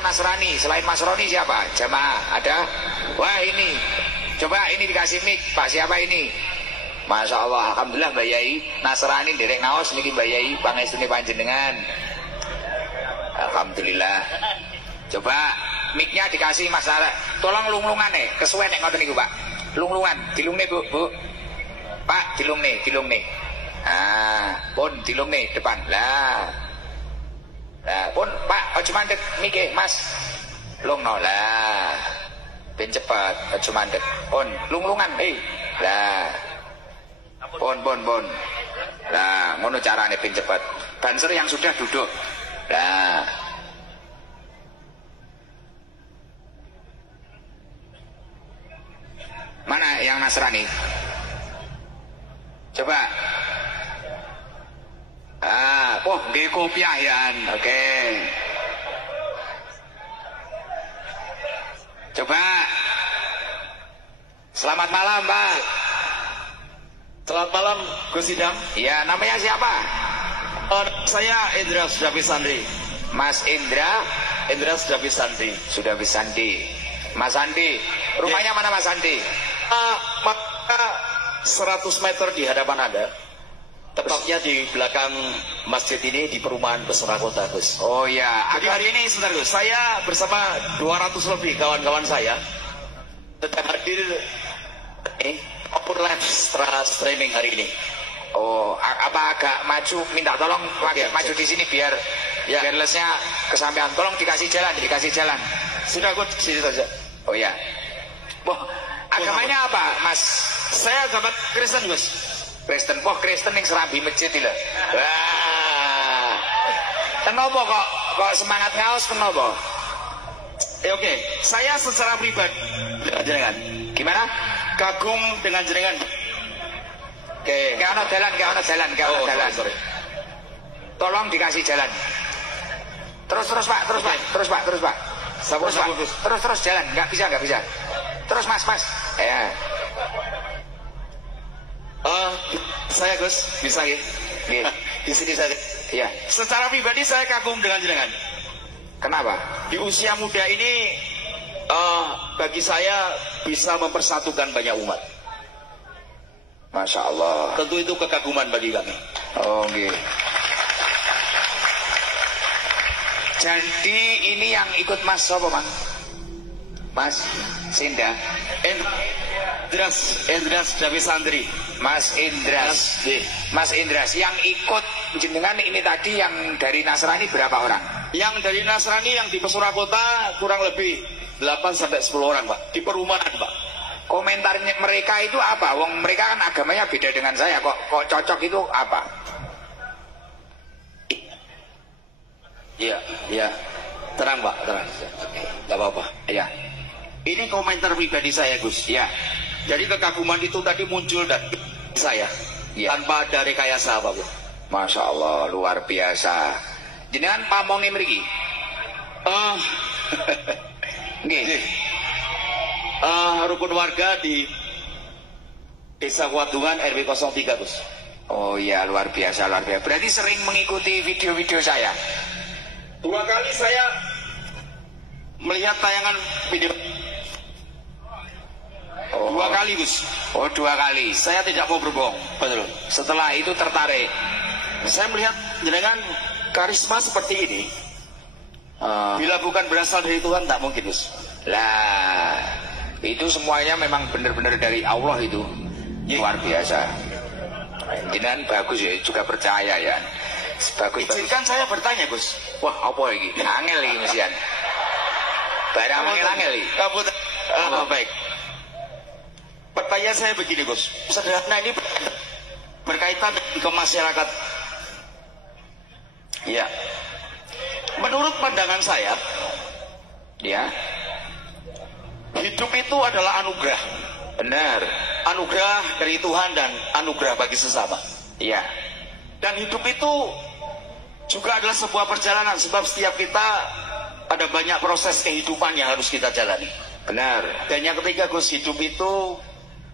yang Nasrani selain Mas Roni siapa? Jamaah ada? Wah ini, coba ini dikasih mic, Pak siapa ini? Masya Allah, alhamdulillah Mbak Yai Nasrani derek ngaos niki Mbak Yai pangestune panjenengan. Alhamdulillah. Coba mic-nya dikasih Mas Ara. Tolong lunglungan kesuwen nek ngoten niku Pak. Lunglungan, dilungne Bu. Pak, dilungne. Pun dilungne depan. Lah, pun Pak, aja mandek mike Mas. Lungno lah. Ben cepet, aja mandek. Pun lunglungan, Lah. Pun. Lah, ngono carane ben cepet. Banser yang sudah duduk. Lah. Mana yang Nasrani? Coba. Nggih kopiahan. Oke. Coba. Selamat malam, Pak. Selamat malam, Gus Idam. Iya, namanya siapa? Saya Indra Sudapisandi. Mas Indra Sudapisandi. Mas Andi. Rumahnya mana Mas Andi? 100 meter di hadapan Anda. Tepatnya di belakang masjid ini di perumahan Pesona Kota, Gus. Oh ya. Jadi hari ini sebentar Gus, saya bersama 200 lebih kawan-kawan saya sedang hadir open live streaming hari ini. Oh, apa agak maju? Minta tolong maju di sini biar wirelessnya kesampaian. Tolong dikasih jalan. Sudah Gus, sini saja. Oh ya. Agamanya apa, Mas? Saya agama Kristen, Gus. Kristen. Kristen yang serambi masjid lho. Wah. Kenapa kok semangat ngaos kenapa? Oke. Saya secara pribadi jenengan. Gimana? Kagum dengan jenengan. Oke. Gak ada jalan. Sorry. Tolong dikasih jalan. Terus Pak. Terus jalan. Gak bisa. Terus Mas. Ya. Saya Gus bisa ya. Di sini saya. Ya. Secara pribadi saya kagum dengan jenengan. Kenapa? Di usia muda ini bagi saya bisa mempersatukan banyak umat. Masya Allah. Tentu itu kekaguman bagi kami. Oh nggih. Jadi ini yang ikut Mas siapa, Mang? Mas Sinda. Indras Dawi Santri. Mas Indras yang ikut jenengan ini tadi yang dari Nasrani berapa orang? Yang dari Nasrani yang di Pesona Kota kurang lebih 8-10 orang, Pak. Di perumahan, Pak. Komentarnya mereka itu apa? Wong mereka kan agamanya beda dengan saya. Kok cocok itu apa? Iya. Tenang, Pak, tenang. Enggak apa-apa. Iya. Ini komentar pribadi saya, Gus. Iya. Jadi kekaguman itu tadi muncul dari saya, tanpa ada rekayasa apapun. Masya Allah, luar biasa. Jenengan pamonge mriki? Nggih. Rukun warga di Desa Kuadungan RW 03, Gus. Oh iya, luar biasa. Berarti sering mengikuti video-video saya? 2 kali saya melihat tayangan video. 2 kali, Gus. Oh, 2 kali. Saya tidak mau berbohong. Betul. Setelah itu tertarik. Saya melihat jenengan karisma seperti ini. Bila bukan berasal dari Tuhan, tak mungkin, Gus. Lah, itu semuanya memang benar-benar dari Allah itu. Luar biasa. Jenengan bagus ya, juga percaya ya. Bagus. Izinkan saya bertanya, Gus. Wah, apa ini? Angel ini mesian. Barang angel ini. Kabut. Baik. Pertanyaan saya begini, Gus. Sederhana ini berkaitan ke masyarakat. Ya. Menurut pandangan saya, ya, hidup itu adalah anugerah. Benar. Anugerah dari Tuhan dan anugerah bagi sesama. Iya. Dan hidup itu juga adalah sebuah perjalanan, sebab setiap kita ada banyak proses kehidupan yang harus kita jalani. Benar. Dan yang ketiga, Gus, hidup itu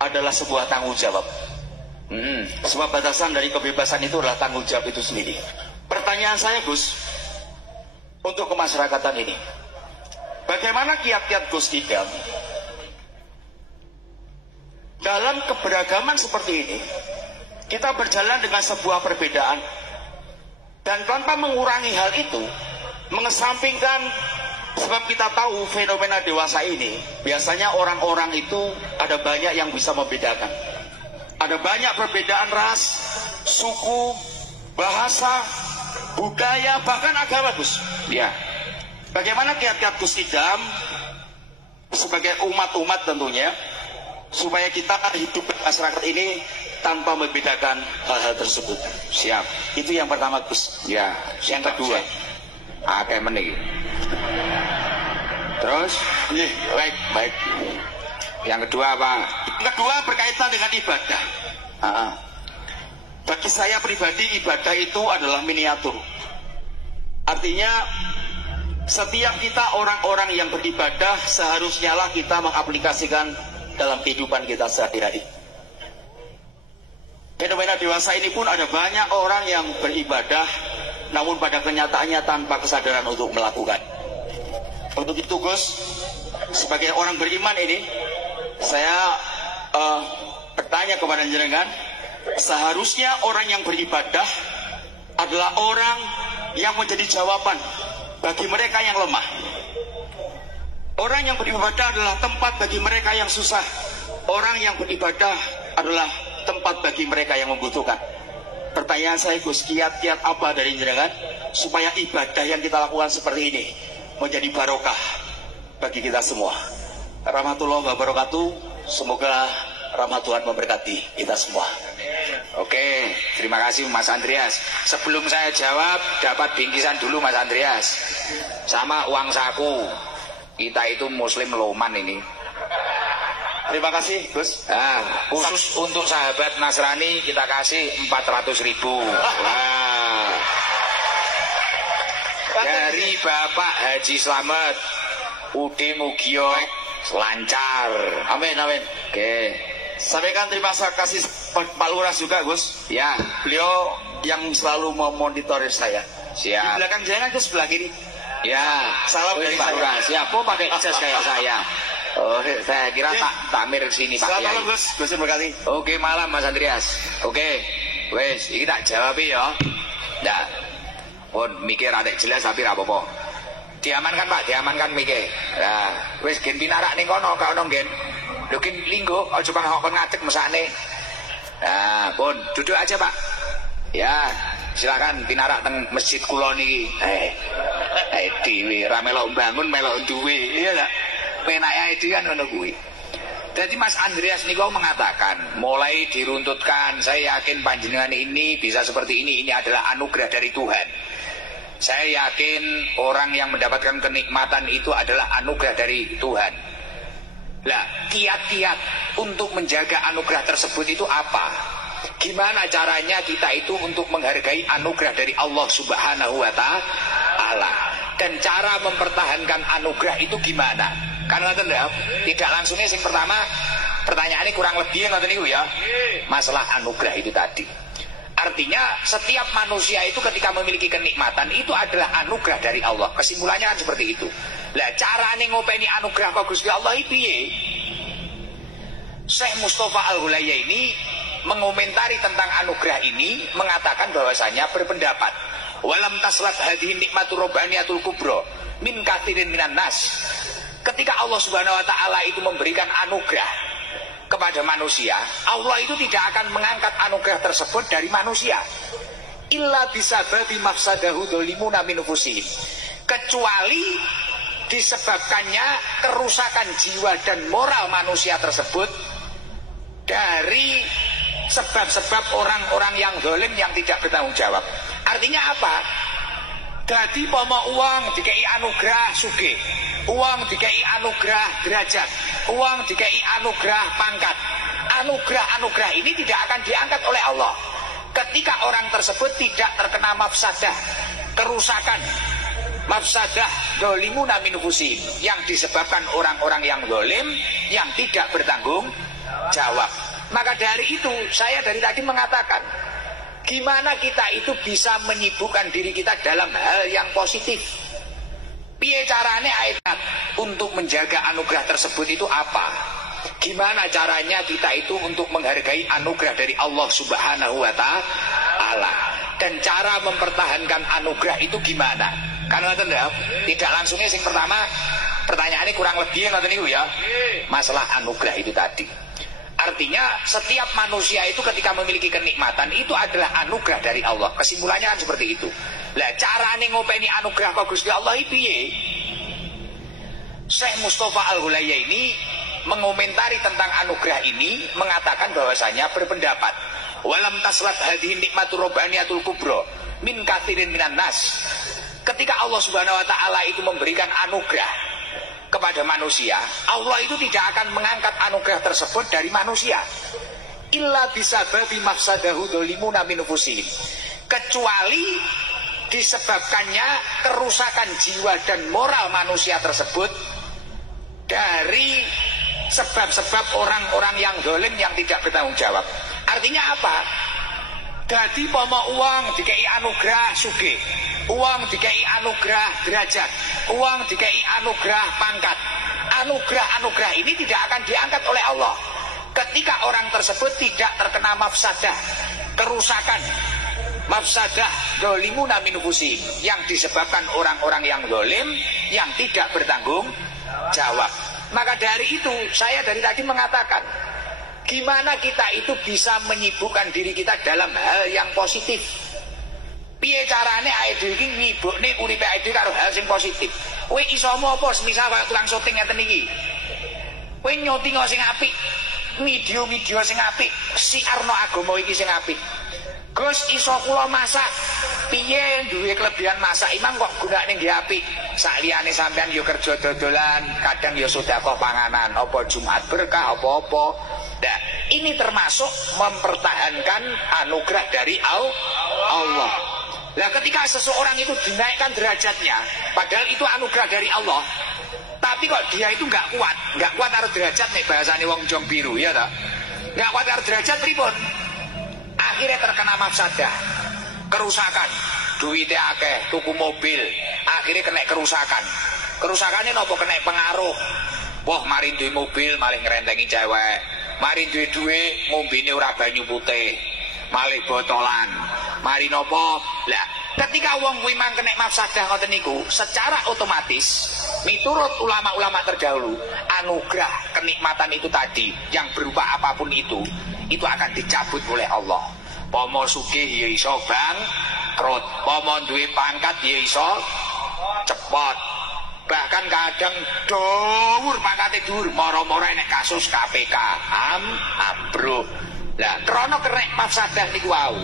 adalah sebuah tanggung jawab. Sebuah batasan dari kebebasan itu adalah tanggung jawab itu sendiri. Pertanyaan saya, Gus, untuk kemasyarakatan ini, Bagaimana kiat-kiat Gus Idam dalam keberagaman seperti ini? Kita berjalan dengan sebuah perbedaan, dan tanpa mengurangi hal itu, mengesampingkan, sebab kita tahu fenomena dewasa ini biasanya orang-orang itu ada banyak yang bisa membedakan. Ada banyak perbedaan ras, suku, bahasa, budaya, bahkan agama, Gus. Ya. Bagaimana kiat-kiat Gus Idam sebagai umat-umat tentunya, supaya kita hidup di masyarakat ini tanpa membedakan hal-hal tersebut? Siap. Itu yang pertama, Gus. Ya. Yang kedua, Akeh meneh. Terus? baik. Yang kedua apa? Yang kedua berkaitan dengan ibadah. Bagi saya pribadi, ibadah itu adalah miniatur. Artinya, setiap kita orang-orang yang beribadah seharusnya lah kita mengaplikasikan dalam kehidupan kita sehari-hari. Fenomena dewasa ini pun ada banyak orang yang beribadah, namun pada kenyataannya tanpa kesadaran untuk melakukan. Untuk itu, Gus, sebagai orang beriman ini, saya bertanya kepada jenengan, seharusnya orang yang beribadah adalah orang yang menjadi jawaban bagi mereka yang lemah. Orang yang beribadah adalah tempat bagi mereka yang susah. Orang yang beribadah adalah tempat bagi mereka yang membutuhkan. Pertanyaan saya, Gus, kiat-kiat apa dari jenengan supaya ibadah yang kita lakukan seperti ini menjadi barokah bagi kita semua? Rahmatullahi wabarakatuh. Semoga rahmat Tuhan memberkati kita semua. Oke, terima kasih Mas Andreas. Sebelum saya jawab, dapat bingkisan dulu Mas Andreas, sama uang saku. Kita itu muslim loman ini. Terima kasih, Gus. Khusus untuk sahabat Nasrani kita kasih 400.000. Dari Bapak Haji Slamet, Ude Mugio lancar. Amin. Oke. Sampaikan terima kasih Pak Lurah juga, Gus. Ya, beliau yang selalu memonitorir saya. Di siap. belakang jangan ke sebelah kiri. Ya, Salam dari Pak saya. Lurah. Siap, kok pakai jas kayak saya. Oh, saya kira takmir sini Pak Selamat Yai. malam, Gus. Gus berkati. Oke, malam Mas Andreas. Oke. Wes, iki tak jawab ya. Nah. Pun mikir adek jelas tapi ra apa-apa. Diamankan Pak, diamankan mikir. Nah, wis gen pinarak ning kono, gak ono gen. Lho gen linggo, aja kon ngadeg mesakne. Nah, pun duduk aja Pak. Ya, silakan pinarak teng masjid kula niki. Dhewe ra melok bangun, melok duwe. Iya lah. Penake dhewe kan ngono kuwi. Jadi Mas Andreas niku mengatakan, mulai diruntutkan, saya yakin panjenengan ini bisa seperti ini adalah anugerah dari Tuhan. Saya yakin orang yang mendapatkan kenikmatan itu adalah anugerah dari Tuhan. Lah, kiat-kiat untuk menjaga anugerah tersebut itu apa? Gimana caranya kita itu untuk menghargai anugerah dari Allah Subhanahu wa Ta'ala? Dan cara mempertahankan anugerah itu gimana? Karena tidak langsungnya yang pertama, pertanyaannya kurang lebih ngoten niku ya. Masalah anugerah itu tadi. Artinya setiap manusia itu ketika memiliki kenikmatan itu adalah anugerah dari Allah. Kesimpulannya kan seperti itu. Lah carane ngopeni anugerah kok Gusti Allah iki piye? Syekh Mustafa Al-Hulayaini mengomentari tentang anugerah ini mengatakan bahwasanya berpendapat walam taslat hadhihi nikmatur rabbaniyatul kubra min katsirin minan nas. Ketika Allah Subhanahu wa Ta'ala itu memberikan anugerah kepada manusia, Allah itu tidak akan mengangkat anugerah tersebut dari manusia illa bisababi mafsadahu dzalimuna min nufusihim, kecuali disebabkannya kerusakan jiwa dan moral manusia tersebut dari sebab-sebab orang-orang yang zalim yang tidak bertanggung jawab. Artinya apa? Jadi pomo uang dikei anugerah sugih, uang dikei anugerah derajat, uang dikei anugerah pangkat. Anugerah-anugerah ini tidak akan diangkat oleh Allah ketika orang tersebut tidak terkena mafsadah, kerusakan, mafsadah dolimuna min nufusihim, yang disebabkan orang-orang yang dolim yang tidak bertanggung jawab. Maka dari itu saya dari tadi mengatakan, gimana kita itu bisa menyibukkan diri kita dalam hal yang positif. Piye carane ayat untuk menjaga anugerah tersebut itu apa? Gimana caranya kita itu untuk menghargai anugerah dari Allah Subhanahu wa Ta'ala? Dan cara mempertahankan anugerah itu gimana? Karena tidak langsungnya yang pertama pertanyaannya kurang lebih ya, masalah anugerah itu tadi. Artinya setiap manusia itu ketika memiliki kenikmatan itu adalah anugerah dari Allah. Kesimpulannya kan seperti itu. Lah carane ngopeni anugerah kok Gusti Allah iki piye? Syekh Mustafa Al-Hulayaini mengomentari tentang anugerah ini mengatakan bahwasanya berpendapat walam taslat hadhihi nikmatur rabbaniyatul kubra min katsirin minan nas. Ketika Allah Subhanahu wa Ta'ala itu memberikan anugerah kepada manusia, Allah itu tidak akan mengangkat anugerah tersebut dari manusia illa bisababi mafsadahu dhalimuna min nufusihim, kecuali disebabkannya kerusakan jiwa dan moral manusia tersebut dari sebab-sebab orang-orang yang zalim yang tidak bertanggung jawab. Artinya apa? Dadi pomo uang dikei anugerah sugih, uang dikei anugerah derajat, uang dikei anugerah pangkat. Anugerah-anugerah ini tidak akan diangkat oleh Allah ketika orang tersebut tidak terkena mafsadah, kerusakan, mafsadah zalimuna min nufusihim, yang disebabkan orang-orang yang zalim yang tidak bertanggung jawab. Maka dari itu saya dari tadi mengatakan, gimana kita itu bisa menyibukkan diri kita dalam hal yang positif. Piye carane awake dhewe iki nyibukne uripe awake dhewe karo hal sing positif. Kowe iso apa semisal kaya tukang syuting ngeten iki. Kowe nyuting sing apik, video-video sing apik, siarno agama iki sing apik. Gus iso kula masak. Piye duwe kelebihan masak imang kok gunane nggih apik. Sakliyane sampean yo kerja dodolan, kadang yo sedekah panganan, apa Jumat berkah apa-apa. Nah, ini termasuk mempertahankan anugerah dari Allah. Nah, ketika seseorang itu dinaikkan derajatnya, padahal itu anugerah dari Allah, tapi kok dia itu nggak kuat harus derajat nih bahasane wong jong biru ya toh. Nggak kuat harus derajat pripun? Akhirnya terkena mafsadah, kerusakan, duitnya akeh, tuku mobil, akhirnya kena kerusakan. Kerusakannya nopo kena pengaruh. Wah, mari duwe mobil malah ngerentengi cewek. Mari duwe ngombene ora banyu putih, malih botolan. Mari nopo? Lah, ketika wong kuwi mang kena mafsadah ngoten niku, secara otomatis miturut ulama-ulama terdahulu, anugerah kenikmatan itu tadi yang berupa apapun itu akan dicabut oleh Allah. Pomo sugih ya iso bangkrut, pomo duwe pangkat ya iso cepot. Bahkan kadang dhuwur pangkate dhuwur, moro-moro enek kasus KPK ambruk. Lah krana kena mafsadah niku wau.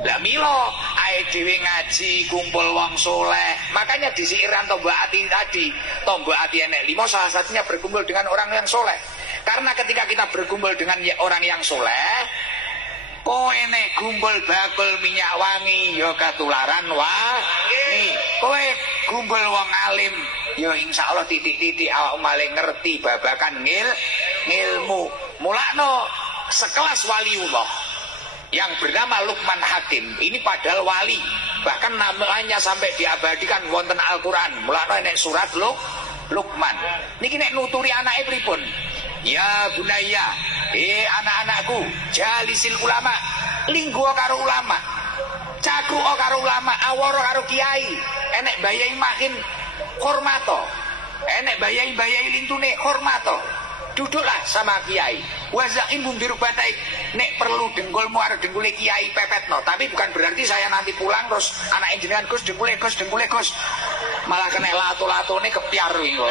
Lah mila ae dhewe ngaji kumpul wong soleh. Makanya di siiran Tombak Ati tadi, Tombak Ati enek 5, salah satunya berkumpul dengan orang yang soleh. Karena ketika kita berkumpul dengan orang yang soleh, kowe nek gumpul bakul minyak wangi ya ketularan wangi. Kowe gumpul wong alim ya insyaallah titik-titik awak malah ngerti babakan ngilmu. Mulakno sekelas waliullah yang bernama Luqman Hakim ini padahal wali, bahkan namanya sampai diabadikan wonten Al-Qur'an. Mulakno nek surat Luqman niki nek nuturi anake pripun? Ya bunaya, anak-anakku, jalisil ulama, linggo karo ulama, cakruo karo ulama, aworo karo kiai, enek bayai makin hormato, enek bayai lintune hormato, duduklah sama kiai, wazaim bumbiru batai, nek perlu dengkulmu harus dengkule kiai pepetno, tapi bukan berarti saya nanti pulang terus anak jenengan Gus dengkule Gus, malah kena lato-latone kepiar wingo.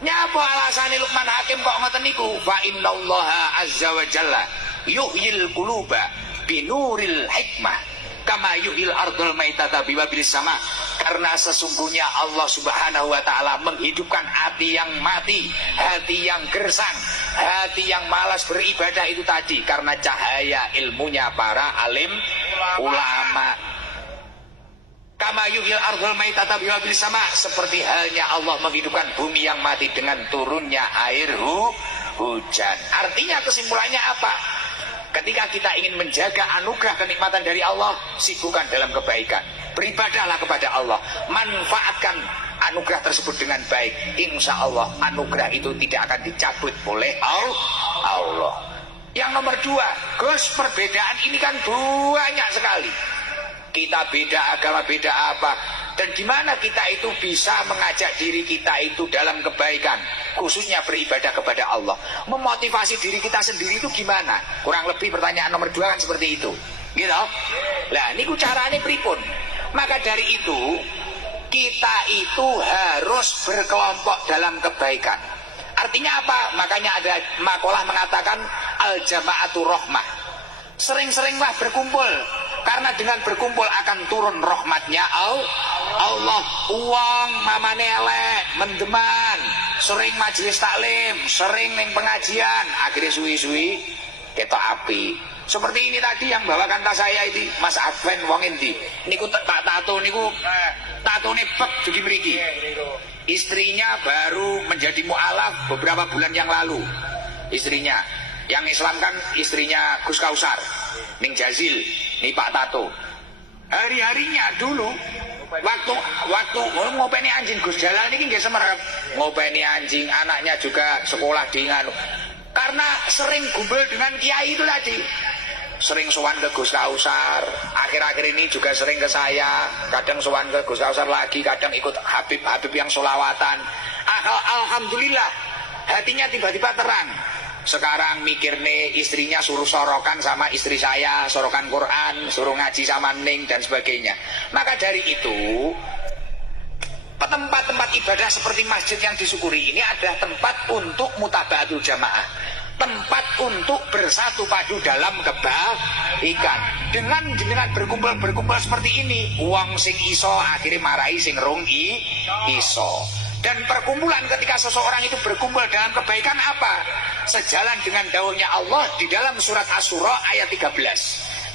Nyapa alasane Luqman Hakim kok ngoten niku? Fa innallaha azza wa jalla yuhyil quluba binuril hikmah kama yuhyil ardul maitata biwabilis sama. Karena sesungguhnya Allah Subhanahu wa taala menghidupkan hati yang mati, hati yang gersang, hati yang malas beribadah itu tadi karena cahaya ilmunya para alim ulama. Kama yuhyil ardhul maitata biwabil sama, seperti halnya Allah menghidupkan bumi yang mati dengan turunnya air hujan. Artinya kesimpulannya apa? Ketika kita ingin menjaga anugerah kenikmatan dari Allah, sibukkan dalam kebaikan, beribadahlah kepada Allah, manfaatkan anugerah tersebut dengan baik, insya Allah anugerah itu tidak akan dicabut oleh Allah. Yang nomor dua, Gus, perbedaan ini kan banyak sekali. Kita beda agama, beda apa, dan di mana kita itu bisa mengajak diri kita itu dalam kebaikan, khususnya beribadah kepada Allah, memotivasi diri kita sendiri itu gimana? Kurang lebih pertanyaan nomor dua kan seperti itu, gitu. Lah, niku caranya pripun? Maka dari itu kita itu harus berkelompok dalam kebaikan. Artinya apa? Makanya ada makalah mengatakan al-jama'atu rahmah. Sering-seringlah berkumpul, karena dengan berkumpul akan turun rahmatnya Allah. Uang mamane elek, mendeman, sering majelis taklim, sering ning pengajian, akhirnya suwi-suwi ketok api. Seperti ini tadi yang bawakan tas saya itu, Mas Adven wong endi? Niku tak tato niku tatone pek dugi mriki. Istrinya baru menjadi mualaf beberapa bulan yang lalu. Istrinya yang Islam kan istrinya Gus Kausar ning Jazil, nih Pak Tato. Hari-harinya dulu waktu ngopeni anjing Gus Jalal niki nggih semerep. Ngopeni anjing, anaknya juga sekolah di nganu. Karena sering gumbel dengan kiai itu tadi. Sering sowan ke Gus Kausar, akhir-akhir ini juga sering ke saya, kadang sowan ke Gus Kausar lagi, kadang ikut Habib yang sholawatan. Alhamdulillah, hatinya tiba-tiba terang. Sekarang mikir nih, istrinya suruh sorokan sama istri saya, sorokan Quran, suruh ngaji sama Ning dan sebagainya. Maka dari itu, tempat-tempat ibadah seperti masjid yang disyukuri ini adalah tempat untuk mutaba'atul jamaah, tempat untuk bersatu padu dalam kebaikan. Dengan berkumpul seperti ini, wong sing iso akhirnya marahi sing rung iso. Dan perkumpulan ketika seseorang itu berkumpul dalam kebaikan apa? Sejalan dengan dawuhnya Allah di dalam surat Asy-Syura ayat 13.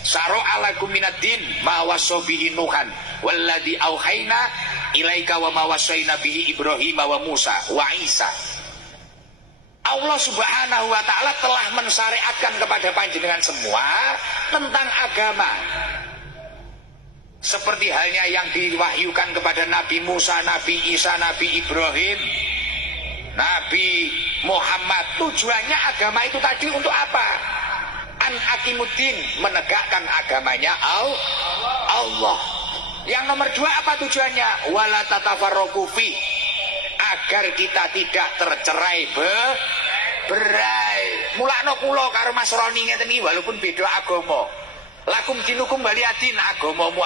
Syara'a lakum minad-din ma wassa bihi Nuhan walladzi auhayna ilaika wa ma wassayna bihi Ibrahim wa Musa wa Isa. Allah Subhanahu wa ta'ala telah mensyariatkan kepada panjenengan semua tentang agama, seperti halnya yang diwahyukan kepada Nabi Musa, Nabi Isa, Nabi Ibrahim, Nabi Muhammad. Tujuannya agama itu tadi untuk apa? An aqimuddin, menegakkan agamanya Allah. Yang nomor dua apa tujuannya? Wala tatafarraqu fi, agar kita tidak tercerai berai. Mulakno kula karo Mas Roni ngeten iki walaupun beda agama. Lakum dinukum waliyadin, agamamu,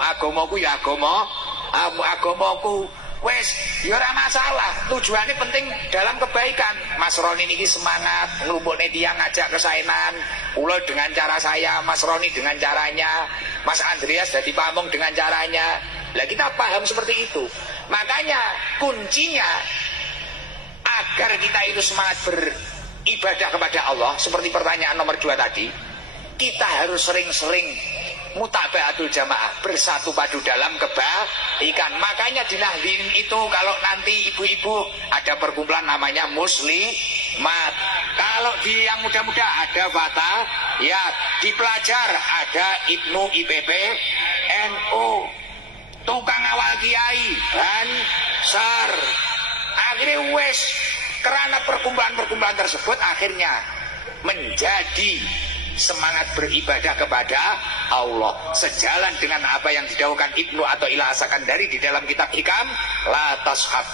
agamaku ya agamaku. Wes, ya ora masalah. Tujuannya penting dalam kebaikan. Mas Roni niki semangat nglumpukne tiyang ngajak kesaenan. Kula dengan cara saya, Mas Roni dengan caranya, Mas Andreas dadi pamong dengan caranya. Lah kita paham seperti itu. Makanya kuncinya agar kita itu semangat beribadah kepada Allah, seperti pertanyaan nomor 2 tadi, kita harus sering-sering mutaba'atul jamaah, bersatu padu dalam kebaikan. Makanya di Nahdin itu kalau nanti ibu-ibu ada perkumpulan namanya muslimat. Kalau di yang muda-muda ada Fatah, ya di pelajar ada Ibnu IPP NU, tukang awal kiai Bansar. Akhirnya wes, karena perkumpulan-perkumpulan tersebut akhirnya menjadi semangat beribadah kepada Allah, sejalan dengan apa yang didawuhkan Ibnu atau Ilah Asakandari di dalam kitab Hikam, la tashab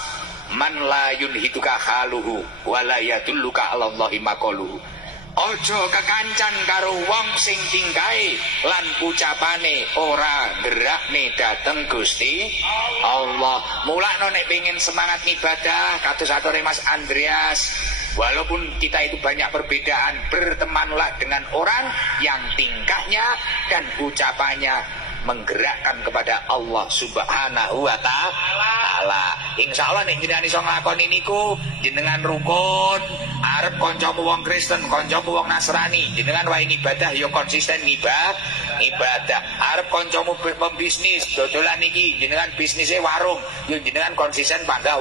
man la yunhituka haluhu wa la yadulluka alallahi maqaluhu. Ojo kekancan karo wong sing tingkae lan ucapane ora gerakne dateng Gusti Allah. Mulakno nek pengen semangat ibadah kados atore Mas Andreas, walaupun kita itu banyak perbedaan, bertemanlah dengan orang yang tingkahnya dan ucapannya menggerakkan kepada Allah Subhanahu wa ta'ala. Insyaallah nek jenengan iso nglakoni niku, jenengan rukun, arep kancamu wong Kristen, kancamu wong Nasrani, jenengan wae ibadah ya konsisten ibadah. Arep kancamu pembisnis, dodolan iki, jenengan bisnisnya warung, ya jenengan konsisten panggah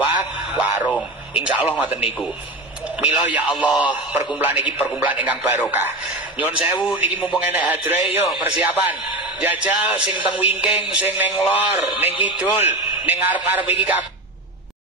warung. Insyaallah ngoten niku. Mila ya Allah, perkumpulan iki perkumpulan ingkang barokah. Nyuwun sewu niki mumpung enek hadre, yo persiapan. Jajal sing teng wingking, sing ning lor, ning kidul, ning ngarep-arep iki kabeh.